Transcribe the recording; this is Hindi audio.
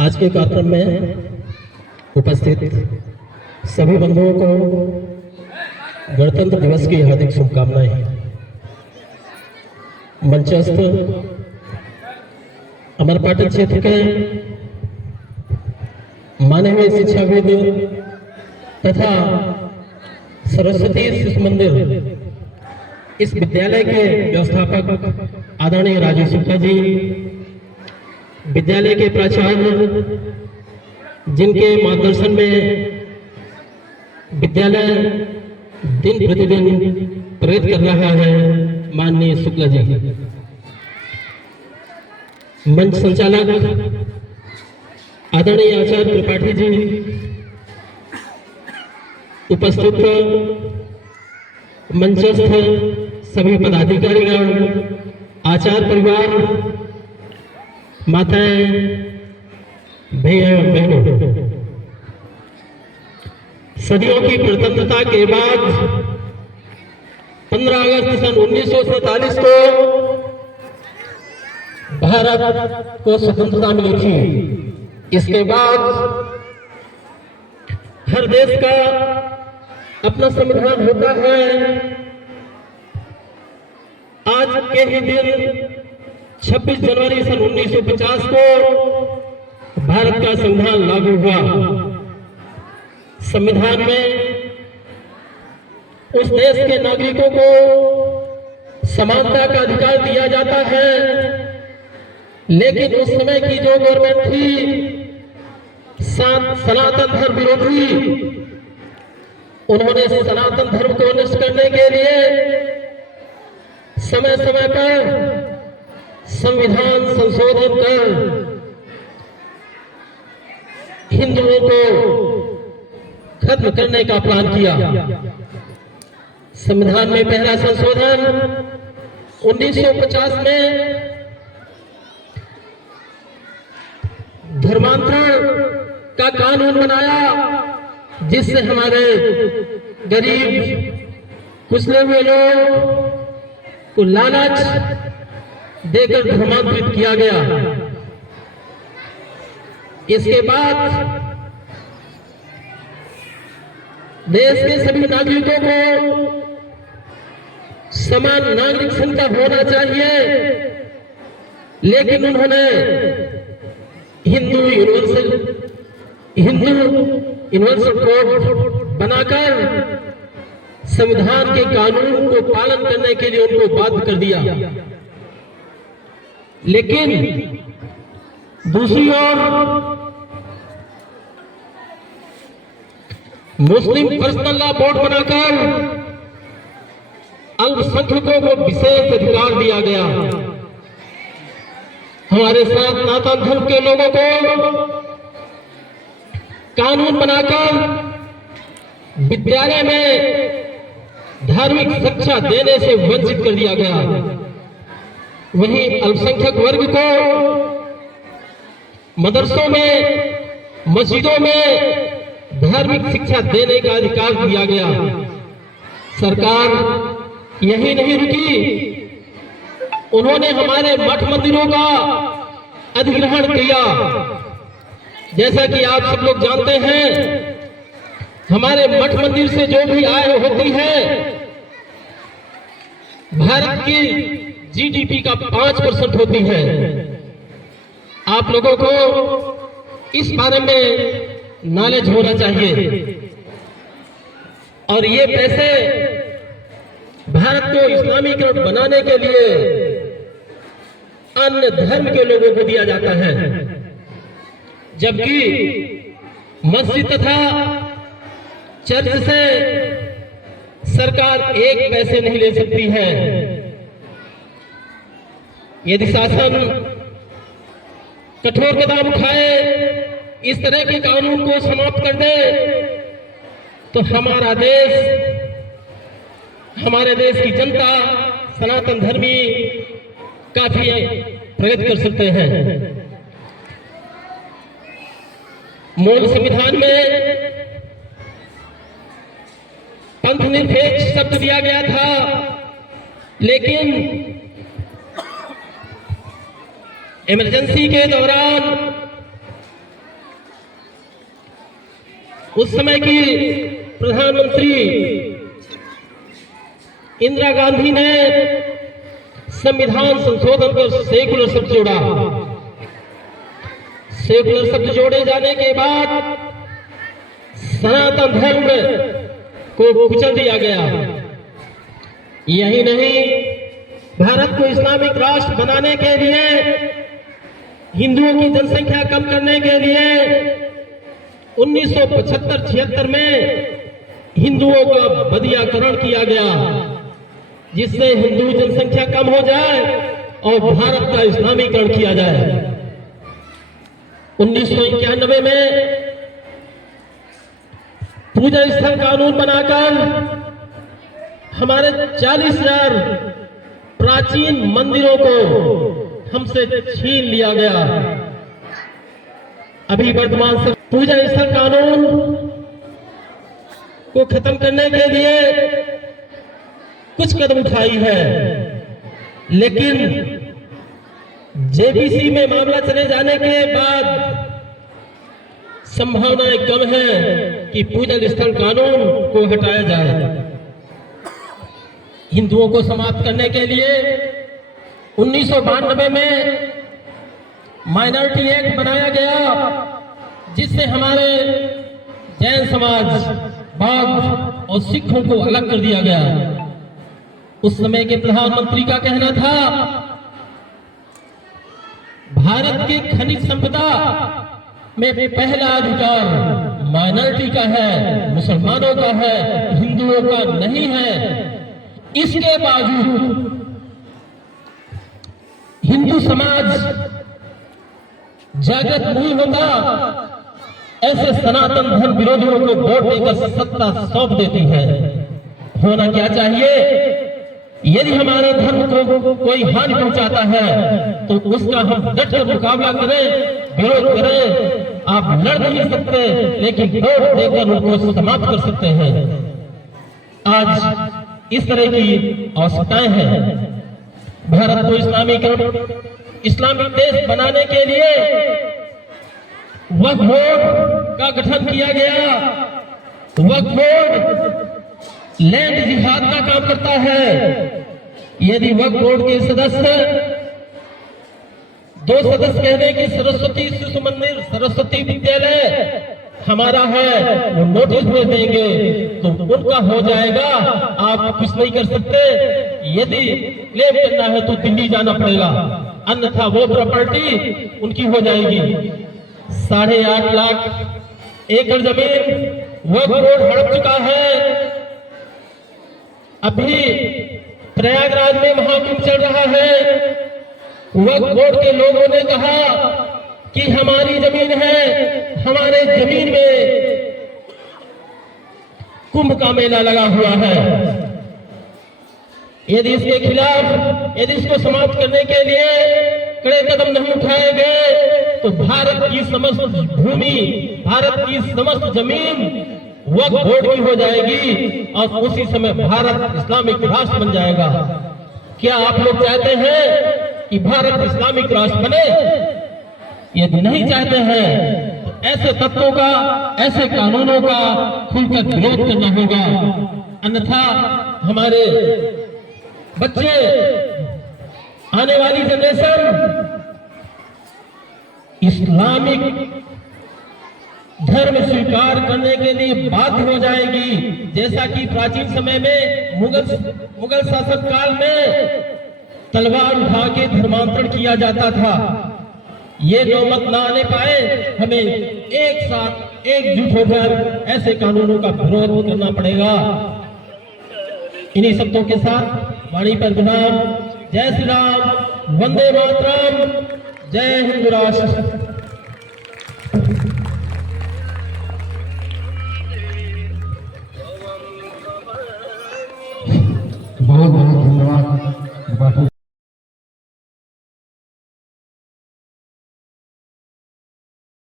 आज के कार्यक्रम में उपस्थित सभी बंधुओं को गणतंत्र दिवस की हार्दिक शुभकामनाएं। मंचस्थ अमरपाटन क्षेत्र के मानवीय शिक्षाविद तथा सरस्वती शिशु मंदिर इस विद्यालय के व्यवस्थापक आदरणीय राजीव शुक्ला जी, विद्यालय के प्राचार्य जिनके मार्गदर्शन में विद्यालय दिन प्रतिदिन प्रगति कर रहा है, माननीय शुक्ला जी, मंच संचालक आदरणीय आचार्य त्रिपाठी जी, उपस्थित मंचस्थ सभी पदाधिकारीगण, आचार्य परिवार, माताएं, भैया बहनों, सदियों की स्वतंत्रता के बाद 15 अगस्त सन 1947 को भारत को स्वतंत्रता मिली थी। इसके बाद हर देश का अपना संविधान होता है। आज के ही दिन 26 जनवरी सन 1950 को भारत का संविधान लागू हुआ। संविधान में उस देश के नागरिकों को समानता का अधिकार दिया जाता है, लेकिन उस समय की जो गवर्नमेंट थी सनातन धर्म विरोधी, उन्होंने सनातन धर्म को नष्ट करने के लिए समय समय पर संविधान संशोधन कर हिंदुओं को खत्म करने का प्लान किया। संविधान में पहला संशोधन 1950 में धर्मांतरण का कानून बनाया, जिससे हमारे गरीब कुचले हुए लोग को लालच देकर धर्मांतरित किया गया। इसके बाद देश के सभी नागरिकों को समान नागरिक संख्या होना चाहिए, लेकिन उन्होंने हिंदू यूनिवर्सल कोड बनाकर संविधान के कानून को पालन करने के लिए उनको बाध्य कर दिया। लेकिन दूसरी ओर मुस्लिम पर्सनल लॉ बोर्ड बनाकर अल्पसंख्यकों को विशेष अधिकार दिया गया। हमारे साथ सनातन धर्म के लोगों को कानून बनाकर विद्यालय में धार्मिक शिक्षा देने से वंचित कर दिया गया। वहीं अल्पसंख्यक वर्ग को मदरसों में, मस्जिदों में धार्मिक शिक्षा देने का अधिकार दिया गया। सरकार यही नहीं रुकी, उन्होंने हमारे मठ मंदिरों का अधिग्रहण किया। जैसा कि आप सब लोग जानते हैं, हमारे मठ मंदिर से जो भी आय होती है, भारत की जीडीपी का 5% होती है। आप लोगों को इस बारे में नॉलेज होना चाहिए। और ये पैसे भारत को इस्लामीकरण बनाने के लिए अन्य धर्म के लोगों को दिया जाता है, जबकि मस्जिद तथा चर्च से सरकार एक पैसे नहीं ले सकती है। यदि शासन कठोर कदम उठाए, इस तरह के कानून को समाप्त कर दे, तो हमारा देश, हमारे देश की जनता, सनातन धर्मी काफी प्रगति कर सकते हैं। मूल संविधान में पंथ निरपेक्ष शब्द दिया गया था, लेकिन इमरजेंसी के दौरान उस समय की प्रधानमंत्री इंदिरा गांधी ने संविधान संशोधन पर सेकुलर शब्द जोड़ा। सेकुलर शब्द जोड़े जाने के बाद सनातन धर्म को कुचल दिया गया। यही नहीं, भारत को इस्लामिक राष्ट्र बनाने के लिए, हिंदुओं की जनसंख्या कम करने के लिए 1975-76 में हिंदुओं का बदियाकरण किया गया, जिससे हिंदू जनसंख्या कम हो जाए और भारत का इस्लामीकरण किया जाए। 1991 में पूजा स्थल कानून बनाकर हमारे 40,000 प्राचीन मंदिरों को हमसे छीन लिया गया। अभी वर्तमान सरकार पूजा स्थल कानून को खत्म करने के लिए कुछ कदम उठाई है, लेकिन जेपीसी में मामला चले जाने के बाद संभावनाएं कम है कि पूजा स्थल कानून को हटाया जाए। हिंदुओं को समाप्त करने के लिए 1992 में माइनॉरिटी एक्ट बनाया गया, जिससे हमारे जैन समाज, बौद्ध और सिखों को अलग कर दिया गया। उस समय के प्रधानमंत्री का कहना था, भारत की खनिज संपदा में पहला अधिकार माइनॉरिटी का है, मुसलमानों का है, हिंदुओं का नहीं है। इसके बावजूद हिंदू समाज जागृत नहीं होता, ऐसे सनातन धर्म विरोधियों को वोट देकर सत्ता सौंप देती है। होना क्या चाहिए? यदि हमारे धर्म को कोई हानि पहुंचाता है तो उसका हम डट कर मुकाबला करें, विरोध करें। आप लड़ नहीं सकते, लेकिन वोट देकर उनको समाप्त कर सकते हैं। आज इस तरह की आवश्यकताएं हैं। भारत को इस्लामिक देश बनाने के लिए वक्फ बोर्ड का गठन किया गया। वक्फ बोर्ड लैंड जिहाद का काम करता है। यदि वक्फ बोर्ड के सदस्य, 2 सदस्य कह दें कि सरस्वती शिशु मंदिर, सरस्वती विद्यालय हमारा है, वो नोटिस भेज देंगे तो उनका हो जाएगा, आप कुछ नहीं कर सकते। यदि क्लेम करना है तो दिल्ली जाना पड़ेगा, अन्यथा वो प्रॉपर्टी उनकी हो जाएगी। 8.5 लाख एकड़ जमीन वक्फ बोर्ड हड़प चुका है। अभी प्रयागराज में महाकुंभ चल रहा है। वक्फ बोर्ड के लोगों ने कहा कि हमारी जमीन है, हमारे जमीन में कुंभ का मेला लगा हुआ है। यदि इसके खिलाफ, यदि इसको समाप्त करने के लिए कड़े कदम नहीं उठाए गए तो भारत की समस्त भूमि, भारत की समस्त जमीन वक्फ बोर्ड की हो जाएगी और उसी समय भारत इस्लामिक राष्ट्र बन जाएगा। क्या आप लोग चाहते हैं कि भारत इस्लामिक राष्ट्र बने? यदि नहीं चाहते हैं तो ऐसे तत्वों का, ऐसे कानूनों का खुलकर विरोध करना होगा, अन्यथा हमारे बच्चे, आने वाली जनरेशन इस्लामिक धर्म स्वीकार करने के लिए बाध्य हो जाएगी। जैसा कि प्राचीन समय में मुगल शासक काल में तलवार उठा के धर्मांतरण किया जाता था। ये नौबत ना आने पाए, हमें एक साथ एकजुट होकर ऐसे कानूनों का विरोध करना पड़ेगा। इन्हीं शब्दों के साथ वाणी पर विराम। जय श्री राम, वंदे मातरम, जय हिंद राष्ट्र।